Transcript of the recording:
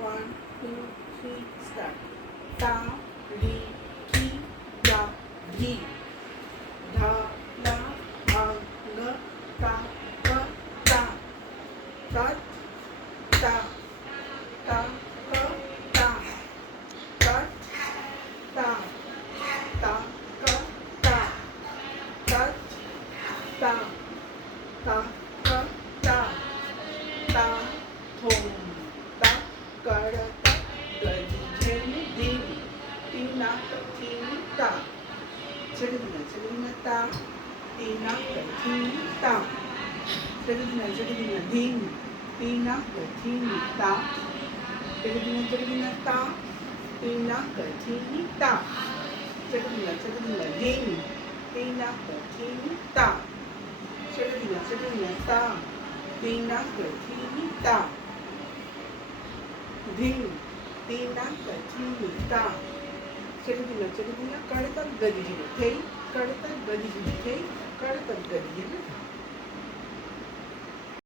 1, 2, 3, start. ता, ली, की, या, धी. धा, ला, भांग, ता, क, ता. तत, ता, ता, क, ता. तत, ता, ता, क, ता. तत, ता, ता, क, ता. ता, थोम, ता, कडता, गदी, झेंडी, दिन. तीना, कथीनी, ता. जगदिना, ता. तीना, कथीनी, ता. जगदिना, दिन. तीना, कथीनी, ता. जगदिना, ता. तीना, कथीनी, ता. जगदिना, दिन. तीना, कथीनी, ता. जगदिना, ता. तीना, कथीनी, ता. धिंग, तीना, कथीनी, ता. जगदिना, कडता, गदी, झेंडी, थेई. कडता, गदी, झेंडी, थेई.